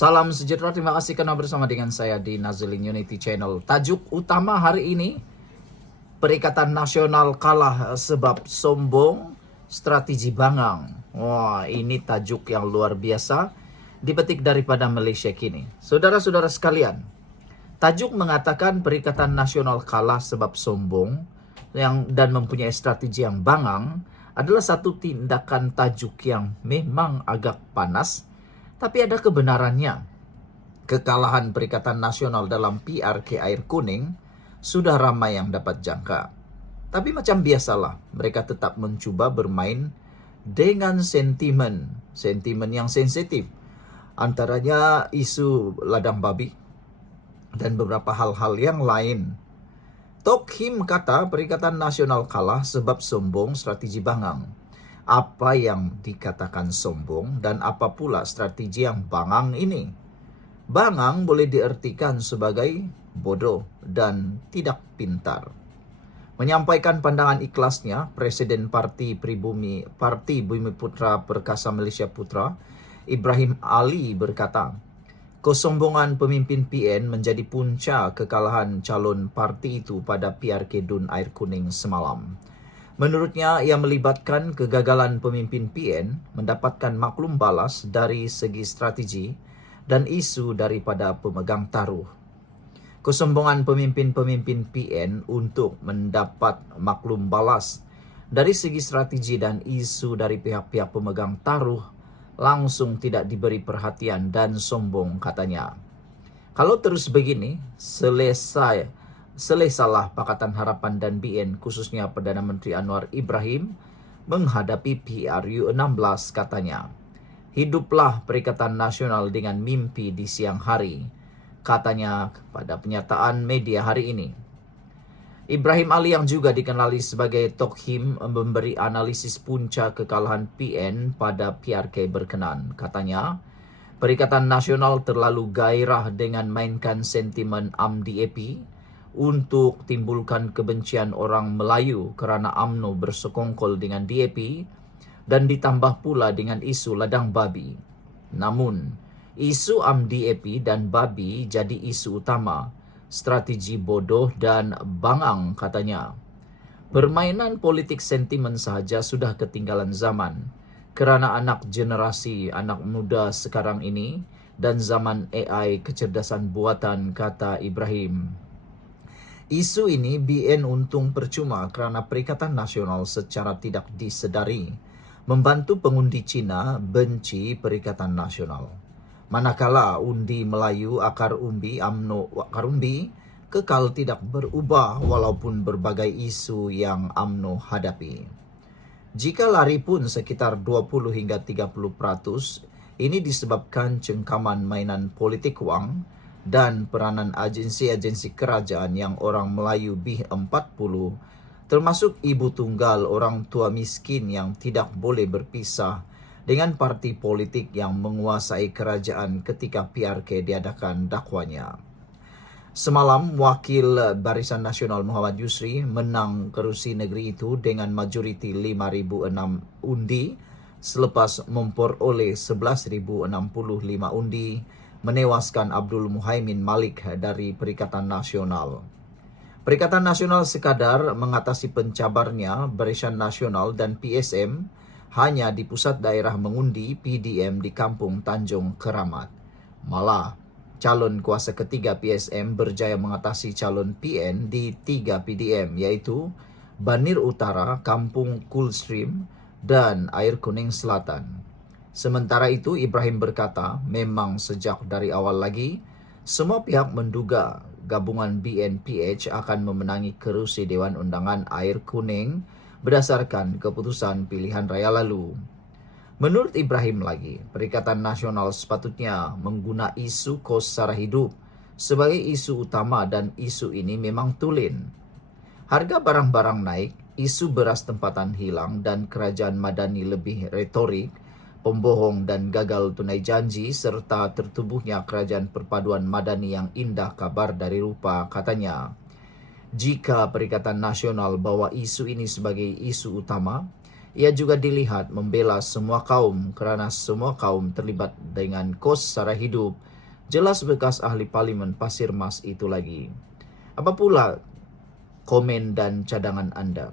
Salam sejahtera, terima kasih karena bersama dengan saya di Nazilin Unity Channel. Tajuk utama hari ini, Perikatan Nasional kalah sebab sombong, strategi bangang. Wah, ini tajuk yang luar biasa, dipetik daripada Malaysia kini. Saudara-saudara sekalian, tajuk mengatakan Perikatan Nasional kalah sebab sombong dan mempunyai strategi yang bangang adalah satu tindakan tajuk yang memang agak panas, tapi ada kebenarannya. Kekalahan Perikatan Nasional dalam PRK Air Kuning sudah ramai yang dapat jangka. Tapi macam biasalah, mereka tetap mencuba bermain dengan sentimen yang sensitif. Antaranya isu ladang babi dan beberapa hal-hal yang lain. Tok Him kata Perikatan Nasional kalah sebab sombong, strategi bangang. Apa yang dikatakan sombong dan apa pula strategi yang bangang ini? Bangang boleh diartikan sebagai bodoh dan tidak pintar. Menyampaikan pandangan ikhlasnya, Presiden Parti Bumi Putra Perkasa Malaysia Putra, Ibrahim Ali berkata, kesombongan pemimpin PN menjadi punca kekalahan calon parti itu pada PRK Dun Air Kuning semalam. Menurutnya, ia melibatkan kegagalan pemimpin PN mendapatkan maklum balas dari segi strategi dan isu daripada pemegang taruh. Kesombongan pemimpin-pemimpin PN untuk mendapat maklum balas dari segi strategi dan isu dari pihak-pihak pemegang taruh langsung tidak diberi perhatian dan sombong, katanya. Kalau terus begini, selesalah Pakatan Harapan dan BN, khususnya Perdana Menteri Anwar Ibrahim, menghadapi PRU 16, katanya. Hiduplah Perikatan Nasional dengan mimpi di siang hari, katanya pada penyataan media hari ini. Ibrahim Ali yang juga dikenali sebagai Tok Him memberi analisis punca kekalahan PN pada PRK berkenan. Katanya, Perikatan Nasional terlalu gairah dengan mainkan sentimen UMNO-DAP untuk timbulkan kebencian orang Melayu kerana UMNO bersekongkol dengan DAP dan ditambah pula dengan isu ladang babi. Namun, isu UMNO-DAP dan babi jadi isu utama, strategi bodoh dan bangang, katanya. Permainan politik sentimen sahaja sudah ketinggalan zaman kerana anak muda sekarang ini dan zaman AI kecerdasan buatan, kata Ibrahim. Isu ini BN untung percuma kerana Perikatan Nasional secara tidak disedari membantu pengundi Cina benci Perikatan Nasional. Manakala undi Melayu akar umbi UMNO akar umbi kekal tidak berubah walaupun berbagai isu yang UMNO hadapi. Jika lari pun sekitar 20 hingga 30%, ini disebabkan cengkaman mainan politik wang dan peranan agensi-agensi kerajaan yang orang Melayu B40, termasuk ibu tunggal orang tua miskin yang tidak boleh berpisah dengan parti politik yang menguasai kerajaan ketika PRK diadakan dakwanya. Semalam, Wakil Barisan Nasional Muhammad Yusri menang kerusi negeri itu dengan majoriti 5,006 undi selepas memperoleh 11,065 undi menewaskan Abdul Muhaimin Malik dari Perikatan Nasional. Perikatan Nasional sekadar mengatasi pencabarnya Barisan Nasional dan PSM hanya di pusat daerah mengundi PDM di Kampung Tanjung Keramat. Malah, calon kuasa ketiga PSM berjaya mengatasi calon PN di 3 PDM, iaitu Banir Utara, Kampung Coolstream, dan Air Kuning Selatan. Sementara itu, Ibrahim berkata, memang sejak dari awal lagi, semua pihak menduga gabungan BNPH akan memenangi kerusi Dewan Undangan Air Kuning berdasarkan keputusan pilihan raya lalu. Menurut Ibrahim lagi, Perikatan Nasional sepatutnya mengguna isu kos sara hidup sebagai isu utama dan isu ini memang tulen. Harga barang-barang naik, isu beras tempatan hilang dan kerajaan madani lebih retorik, pembohong dan gagal tunai janji serta tertubuhnya kerajaan perpaduan madani yang indah kabar dari rupa, katanya. Jika Perikatan Nasional bawa isu ini sebagai isu utama, Ia juga dilihat membela semua kaum kerana semua kaum terlibat dengan kos sara hidup. Jelas bekas ahli parlimen Pasir Mas itu lagi. Apa pula komen dan cadangan anda?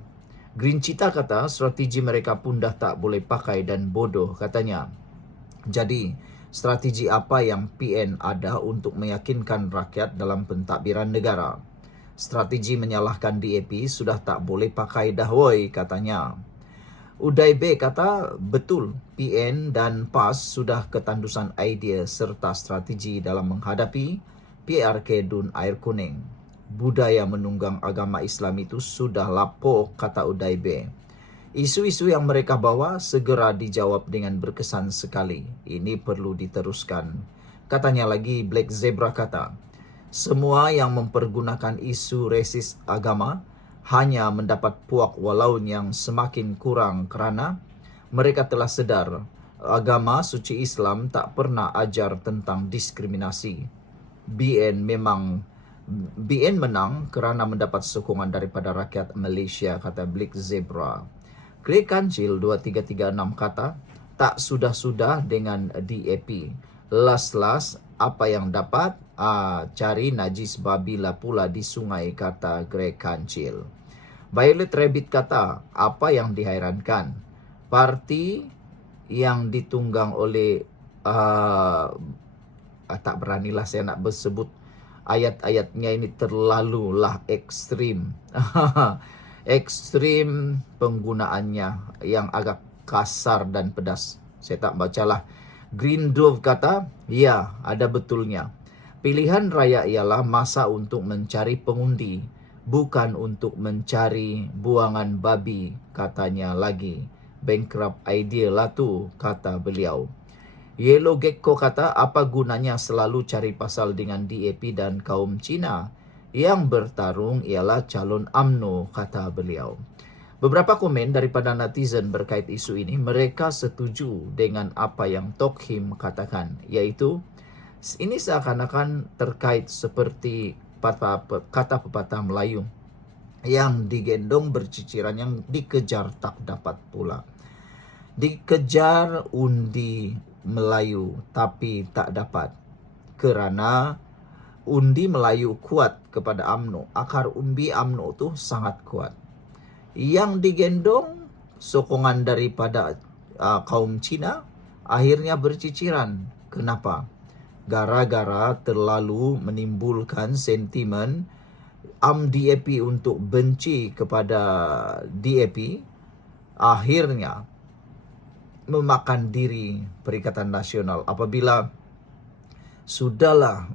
Green Cita kata strategi mereka pun dah tak boleh pakai dan bodoh katanya. Jadi, strategi apa yang PN ada untuk meyakinkan rakyat dalam pentadbiran negara? Strategi menyalahkan DAP sudah tak boleh pakai dah woi katanya. Uday B kata betul PN dan PAS sudah ketandusan idea serta strategi dalam menghadapi PRK Dun Air Kuning. Budaya menunggang agama Islam itu sudah lapuk, kata Uday B. Isu-isu yang mereka bawa segera dijawab dengan berkesan sekali. Ini perlu diteruskan. Katanya lagi, Black Zebra kata, semua yang mempergunakan isu resis agama hanya mendapat puak walau yang semakin kurang kerana mereka telah sedar agama suci Islam tak pernah ajar tentang diskriminasi. BN menang kerana mendapat sokongan daripada rakyat Malaysia, kata Black Zebra. Greg Kancil 2336 kata, tak sudah-sudah dengan DAP. Las-las apa yang dapat, cari najis babi lah pula di sungai, kata Greg Kancil. Violet Rabbit kata, apa yang dihairankan? Parti yang ditunggang oleh, tak beranilah saya nak bersebut ayat-ayatnya, ini terlalulah ekstrim. Ekstrim penggunaannya yang agak kasar dan pedas. Saya tak bacalah. Green Dove kata, ya, ada betulnya. Pilihan raya ialah masa untuk mencari pengundi, bukan untuk mencari buangan babi, katanya lagi. Bankrupt idea lah tu, kata beliau. Yellow Gecko kata, apa gunanya selalu cari pasal dengan DAP dan kaum Cina? Yang bertarung ialah calon UMNO, kata beliau. Beberapa komen daripada netizen berkait isu ini, mereka setuju dengan apa yang Tok Him katakan, iaitu ini seakan-akan terkait seperti kata pepatah Melayu, yang digendong berciciran, yang dikejar tak dapat pula. Dikejar undi Melayu tapi tak dapat kerana undi Melayu kuat kepada UMNO. Akar umbi UMNO tu sangat kuat. Yang digendong sokongan daripada kaum Cina akhirnya berciciran. Kenapa? Gara-gara terlalu menimbulkan sentimen DAP untuk benci kepada DAP, akhirnya memakan diri Perikatan Nasional. Apabila sudahlah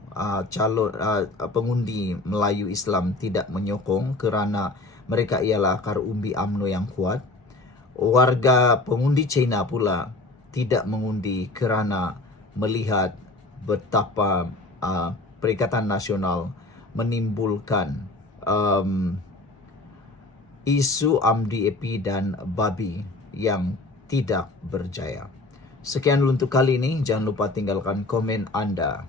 calon pengundi Melayu Islam tidak menyokong kerana mereka ialah akar umbi UMNO yang kuat, warga pengundi China pula tidak mengundi kerana melihat betapa Perikatan Nasional menimbulkan isu DAP dan babi yang tidak berjaya. Sekian dulu untuk kali ini. Jangan lupa tinggalkan komen anda.